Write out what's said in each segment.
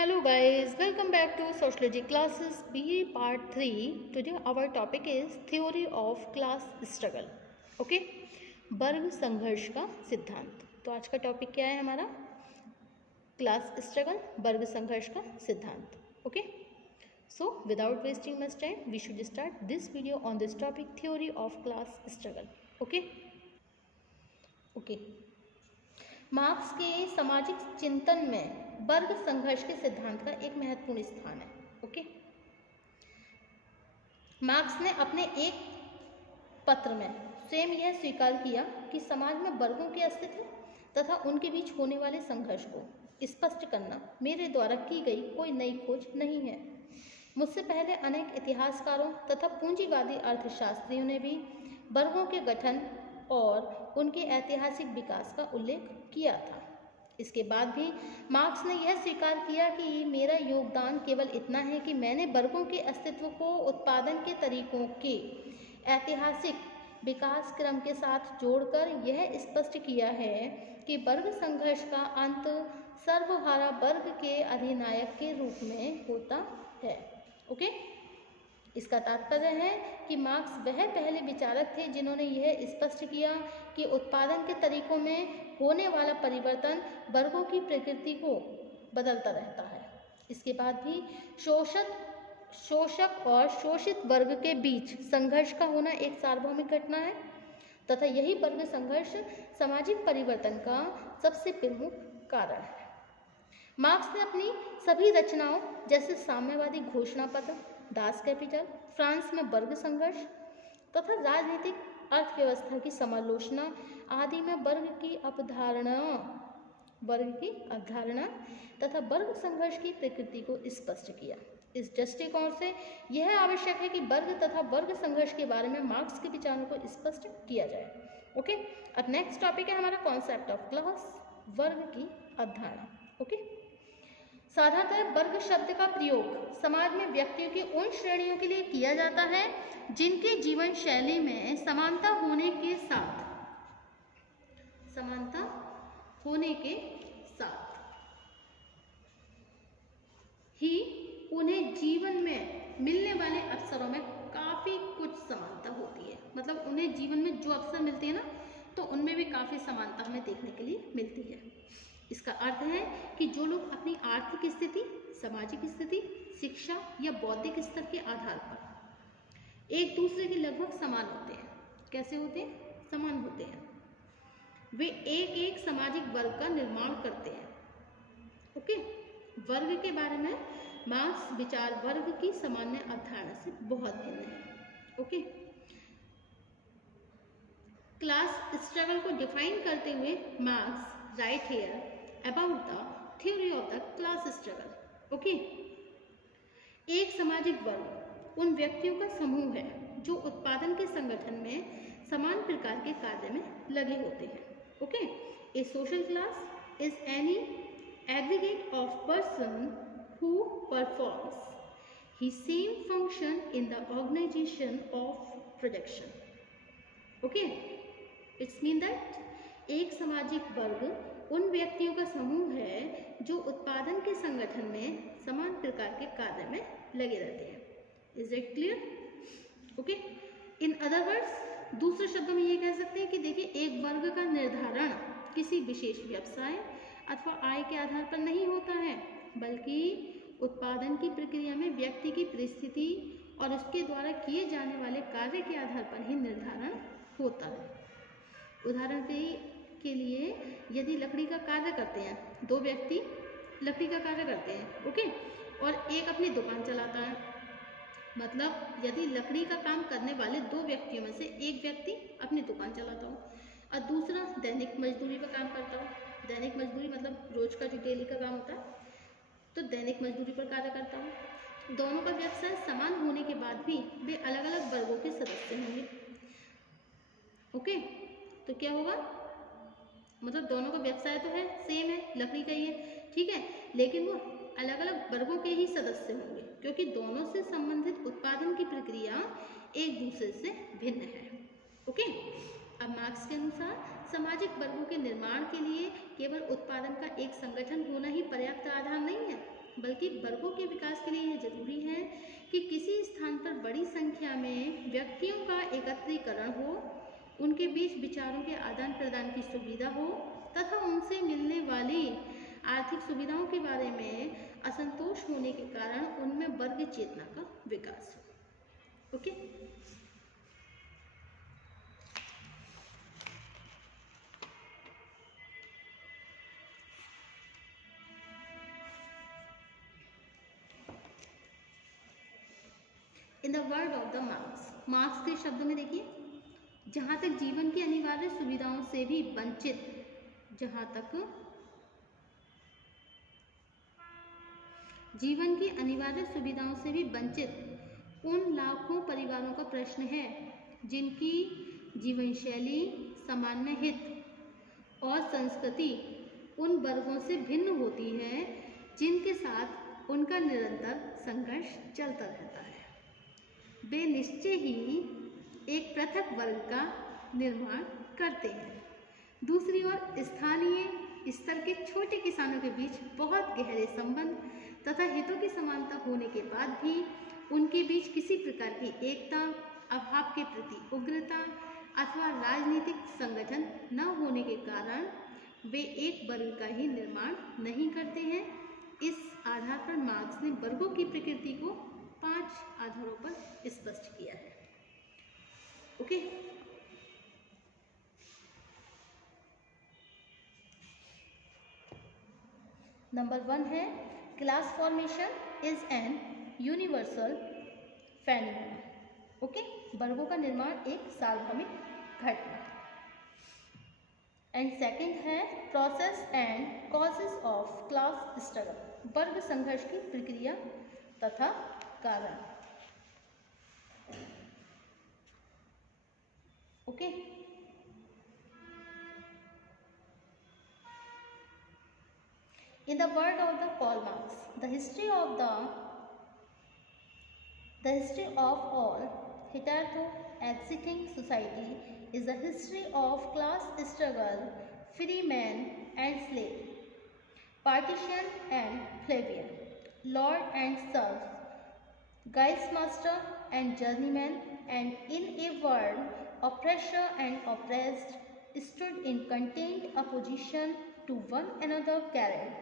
Hello guys, welcome back to Sociology classes BA part 3. Today our topic is theory of class struggle. Okay? वर्ग संघर्ष का सिद्धांत. तो आज का टॉपिक क्या है हमारा? क्लास स्ट्रगल, वर्ग संघर्ष का सिद्धांत. Okay? So without wasting much time, we should start this video on this topic, theory of class struggle. Okay? Okay. Marks के सामाजिक चिंतन में वर्ग संघर्ष के सिद्धांत का एक महत्वपूर्ण स्थान है. ओके. मार्क्स ने अपने एक पत्र में स्वयं यह स्वीकार किया कि समाज में वर्गों के अस्तित्व तथा उनके बीच होने वाले संघर्ष को स्पष्ट करना मेरे द्वारा की गई कोई नई खोज नहीं है. मुझसे पहले अनेक इतिहासकारों तथा पूंजीवादी अर्थशास्त्रियों ने भी वर्गों के गठन और उनके ऐतिहासिक विकास का उल्लेख किया था. इसके बाद भी मार्क्स ने यह स्वीकार किया कि मेरा योगदान केवल इतना है कि मैंने वर्गों के अस्तित्व को उत्पादन के तरीकों के ऐतिहासिक विकास क्रम के साथ जोड़कर यह स्पष्ट किया है कि वर्ग संघर्ष का अंत सर्वहारा वर्ग के अधिनायक के रूप में होता है. ओके. इसका तात्पर्य है कि मार्क्स वह पहले विचारक थे जिन्होंने यह स्पष्ट किया कि उत्पादन के तरीकों में होने वाला परिवर्तन वर्गों की प्रकृति को बदलता रहता है. इसके बाद भी शोषक और शोषित वर्ग के बीच संघर्ष का होना एक सार्वभौमिक घटना है तथा यही वर्ग संघर्ष सामाजिक परिवर्तन का सबसे प्रमुख कारण है. मार्क्स ने अपनी सभी रचनाओं जैसे साम्यवादी घोषणा पत्र, दास कैपिटल, फ्रांस में वर्ग संघर्ष तथा राजनीतिक अर्थव्यवस्था की समालोचना आदि में वर्ग की अवधारणा तथा वर्ग संघर्ष की प्रकृति को स्पष्ट किया. इस दृष्टिकोण से यह आवश्यक है कि वर्ग तथा वर्ग संघर्ष के बारे में मार्क्स के विचारों को स्पष्ट किया जाए. ओके. अब नेक्स्ट टॉपिक है हमारा कॉन्सेप्ट ऑफ क्लास, वर्ग की अवधारणा. ओके. साधारणतः वर्ग शब्द का प्रयोग समाज में व्यक्तियों की उन श्रेणियों के लिए किया जाता है जिनके जीवन शैली में समानता होने के साथ ही उन्हें जीवन में मिलने वाले अवसरों में काफ़ी कुछ समानता होती है. मतलब उन्हें जीवन में जो अवसर मिलते हैं ना, तो उनमें भी काफ़ी समानता हमें देखने के लिए मिलती है. इसका अर्थ है कि जो लोग अपनी आर्थिक स्थिति, सामाजिक स्थिति, शिक्षा या बौद्धिक स्तर के आधार पर एक दूसरे के लगभग समान होते हैं. कैसे होते हैं? समान होते हैं. वे एक एक सामाजिक वर्ग का निर्माण करते हैं. ओके. वर्ग के बारे में मार्क्स विचार वर्ग की सामान्य अवधारणा से बहुत भिन्न है. ओके. क्लास स्ट्रगल को डिफाइन करते हुए marks right here about the theory of the class struggle. Okay. एक सामाजिक वर्ग उन व्यक्तियों का समूह है जो उत्पादन के संगठन में समान प्रकार के कार्य में लगे होते हैं. Okay. A social class is any aggregate of person who performs his same function in the organization of production. Okay. It's mean that एक सामाजिक वर्ग उन व्यक्तियों का समूह है जो उत्पादन के संगठन में समान प्रकार के कार्य में लगे रहते हैं. Is it clear? Okay. In other words, दूसरे शब्दों में ये कह सकते हैं कि देखिए, एक वर्ग का निर्धारण किसी विशेष व्यवसाय अथवा आय के आधार पर नहीं होता है, बल्कि उत्पादन की प्रक्रिया में व्यक्ति की परिस्थिति और उसके द्वारा किए जाने वाले कार्य के आधार पर ही निर्धारण होता है. उदाहरण के लिए यदि लकड़ी का कार्य करते हैं, दो व्यक्ति लकड़ी का कार्य करते हैं, ओके, और एक अपनी दुकान चलाता है. मतलब यदि लकड़ी का काम करने वाले दो व्यक्तियों में से एक व्यक्ति अपनी दुकान चलाता हो और दूसरा दैनिक मजदूरी पर काम करता हो. दैनिक मजदूरी मतलब रोज का जो डेली का काम होता है, तो दैनिक मजदूरी पर कार्य करता हो. दोनों का व्यवसाय समान होने के बाद भी वे अलग अलग वर्गों के सदस्य होंगे. ओके. तो क्या होगा? मतलब दोनों का व्यवसाय तो है, सेम है, लकड़ी का ही है, ठीक है, लेकिन वो अलग अलग वर्गों के ही सदस्य होंगे क्योंकि दोनों से संबंधित उत्पादन की प्रक्रिया एक दूसरे से भिन्न है. ओके. अब मार्क्स के अनुसार सामाजिक वर्गों के निर्माण के लिए केवल उत्पादन का एक संगठन होना ही पर्याप्त आधार नहीं है, बल्कि वर्गों के विकास के लिए यह जरूरी है कि किसी स्थान पर बड़ी संख्या में व्यक्तियों का एकत्रीकरण हो, उनके बीच विचारों के आदान प्रदान की सुविधा हो तथा उनसे मिलने वाली आर्थिक सुविधाओं के बारे में असंतोष होने के कारण उनमें वर्ग चेतना का विकास हो। Okay, in the word of the marks, marks के शब्दों में देखिए, जहाँ तक जीवन की अनिवार्य सुविधाओं से भी वंचित, जहाँ तक जीवन की अनिवार्य सुविधाओं से भी वंचित उन लाखों परिवारों का प्रश्न है जिनकी जीवन शैली, सामान्य हित और संस्कृति उन वर्गों से भिन्न होती है जिनके साथ उनका निरंतर संघर्ष चलता रहता है, वे निश्चय ही एक पृथक वर्ग का निर्माण करते हैं। दूसरी ओर स्थानीय स्तर के छोटे किसानों के बीच बहुत गहरे संबंध तथा हितों की समानता होने के बाद भी उनके बीच किसी प्रकार की एकता, अभाव के प्रति उग्रता अथवा राजनीतिक संगठन न होने के कारण वे एक वर्ग का ही निर्माण नहीं करते हैं। इस आधार पर मार्क्स ने वर्गों की प्रकृति को 5 आधारों पर स्पष्ट किया है। ओके, नंबर 1 है class formation is an universal phenomenon. Okay, वर्गों का निर्माण एक सार्वभौमिक घटना। एंड सेकंड है process and causes of class struggle, वर्ग संघर्ष की प्रक्रिया तथा कारण। Okay, in the word of the Karl Marx, the history of all hitherto existing society is the history of class struggle, free man and slave, partition and plebeian, lord and serf, guildmaster and journeyman, and in a word, oppressor and oppressed stood in contained opposition to one another, carried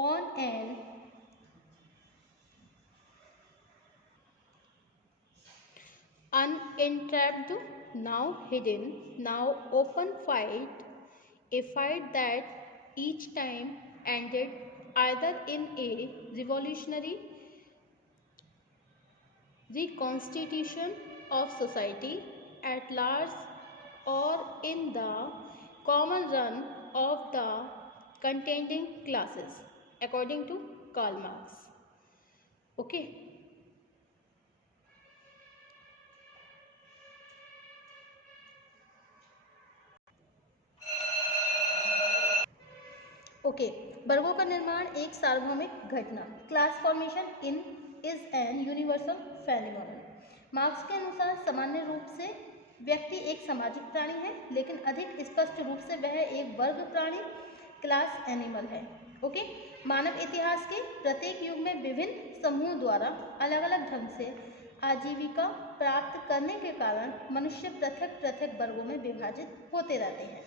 on an unentrapped, now hidden, now open fight, a fight that each time ended either in a revolutionary reconstitution of society at large or in the common run of the contending classes, according to Karl Marx. Okay. Okay, वर्गों का निर्माण एक सार्वभौमिक घटना, class formation is an universal phenomenon. Marks के अनुसार सामान्य रूप से व्यक्ति एक सामाजिक प्राणी है, लेकिन अधिक स्पष्ट रूप से वह एक वर्ग प्राणी, क्लास एनिमल है। ओके, मानव इतिहास के प्रत्येक युग में विभिन्न समूहों द्वारा अलग अलग ढंग से आजीविका प्राप्त करने के कारण मनुष्य पृथक पृथक वर्गों में विभाजित होते रहते हैं।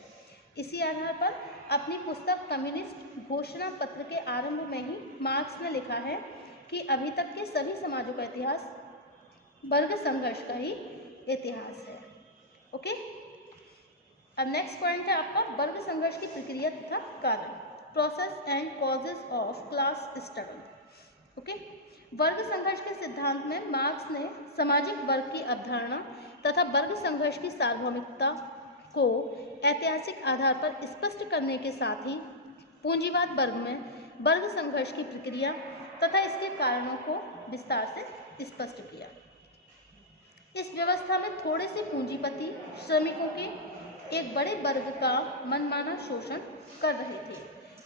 इसी आधार पर अपनी पुस्तक कम्युनिस्ट घोषणा पत्र के आरंभ में ही मार्क्स ने लिखा है कि अभी तक के सभी समाजों का इतिहास वर्ग संघर्ष का ही इतिहास है। ओके, अब नेक्स्ट पॉइंट है आपका वर्ग संघर्ष की प्रक्रिया तथा कारण, process and causes of class struggle. Okay, वर्ग संघर्ष के सिद्धांत में मार्क्स ने सामाजिक वर्ग की अवधारणा तथा वर्ग संघर्ष की सार्वभौमिकता को ऐतिहासिक आधार पर स्पष्ट करने के साथ ही पूंजीवाद वर्ग में वर्ग संघर्ष की प्रक्रिया तथा इसके कारणों को विस्तार से स्पष्ट किया। इस व्यवस्था में थोड़े से पूंजीपति श्रमिकों के एक बड़े वर्ग का मनमाना शोषण कर रहे थे।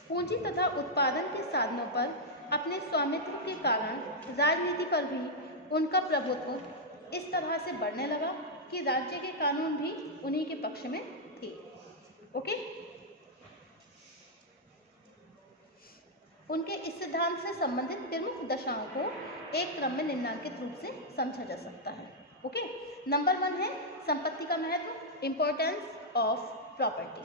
पूंजी तथा उत्पादन के साधनों पर अपने स्वामित्व के कारण राजनीति पर भी उनका प्रभुत्व इस तरह से बढ़ने लगा कि राज्य के कानून भी उन्हीं के पक्ष में थे। ओके, उनके इस सिद्धांत से संबंधित प्रमुख दशाओं को एक क्रम में निम्नांकित रूप से समझा जा सकता है। ओके, नंबर 1 है संपत्ति का महत्व, importance of property,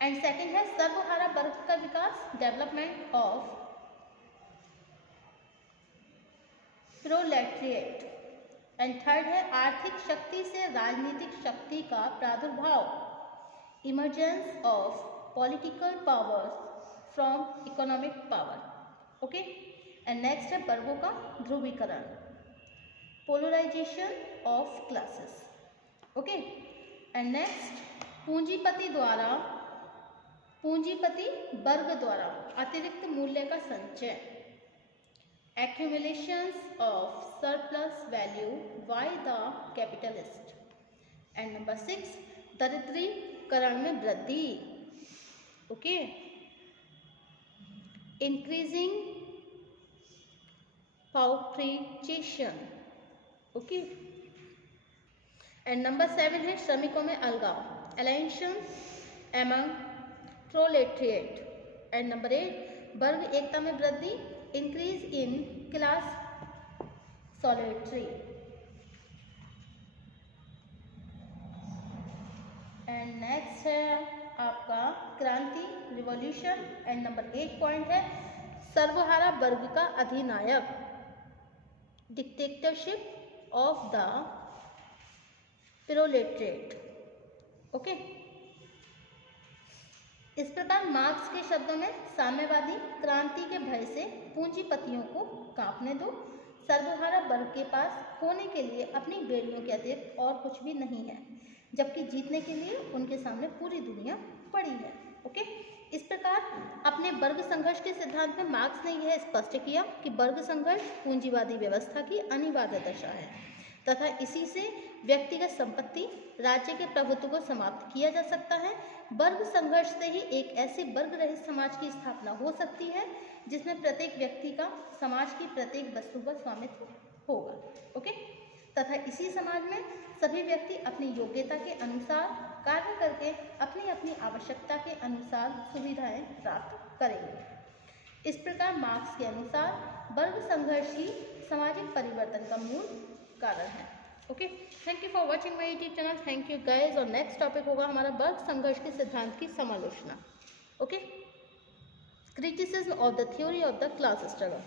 and second है सर्वहारा वर्ग का विकास, development of proletariat, and third है आर्थिक शक्ति से राजनीतिक शक्ति का प्रादुर्भाव, emergence of political powers from economic power. Okay, and next है वर्गों का ध्रुवीकरण, polarisation of classes. Okay, and next पूंजीपति वर्ग द्वारा अतिरिक्त मूल्य का संचय, accumulations of surplus value by the capitalist, and number 6 दरिद्रीकरण में वृद्धि। Okay, increasing pauperization। Okay, and number 7 है श्रमिकों में अलगाव, alienation among proletariat, and number 8 वर्ग एकता में वृद्धि, increase in class solidarity, and next है आपका क्रांति, रिवॉल्यूशन, एंड नंबर 8 पॉइंट है सर्वहारा वर्ग का अधिनायक, डिक्टेटरशिप ऑफ द प्रोलेटरिएट। ओके, इस प्रकार मार्क्स के शब्दों में साम्यवादी क्रांति के भय से पूंजीपतियों को कांपने दो, सर्वहारा वर्ग के पास खोने के लिए अपनी बेड़ियों के अतिरिक्त और कुछ भी नहीं है, जबकि जीतने के लिए उनके सामने पूरी दुनिया पड़ी है। ओके, इस प्रकार अपने वर्ग संघर्ष के सिद्धांत में मार्क्स ने यह स्पष्ट किया कि वर्ग संघर्ष पूंजीवादी व्यवस्था की अनिवार्य दशा है तथा इसी से व्यक्तिगत संपत्ति, राज्य के प्रभुत्व को समाप्त किया जा सकता है। वर्ग संघर्ष से ही एक ऐसे वर्ग रहित समाज की स्थापना हो सकती है जिसमें प्रत्येक व्यक्ति का समाज की प्रत्येक वस्तु पर स्वामित्व होगा। ओके, तथा इसी समाज में सभी व्यक्ति अपनी योग्यता के अनुसार कार्य करके अपनी अपनी आवश्यकता के अनुसार सुविधाएं प्राप्त करेंगे। इस प्रकार मार्क्स के अनुसार वर्ग संघर्ष ही सामाजिक परिवर्तन का मूल कारण है। Okay, thank you for watching my YouTube channel. Thank you guys. और नेक्स्ट टॉपिक होगा हमारा वर्ग संघर्ष के सिद्धांत की समालोचना। Okay, criticism of the theory of the class struggle.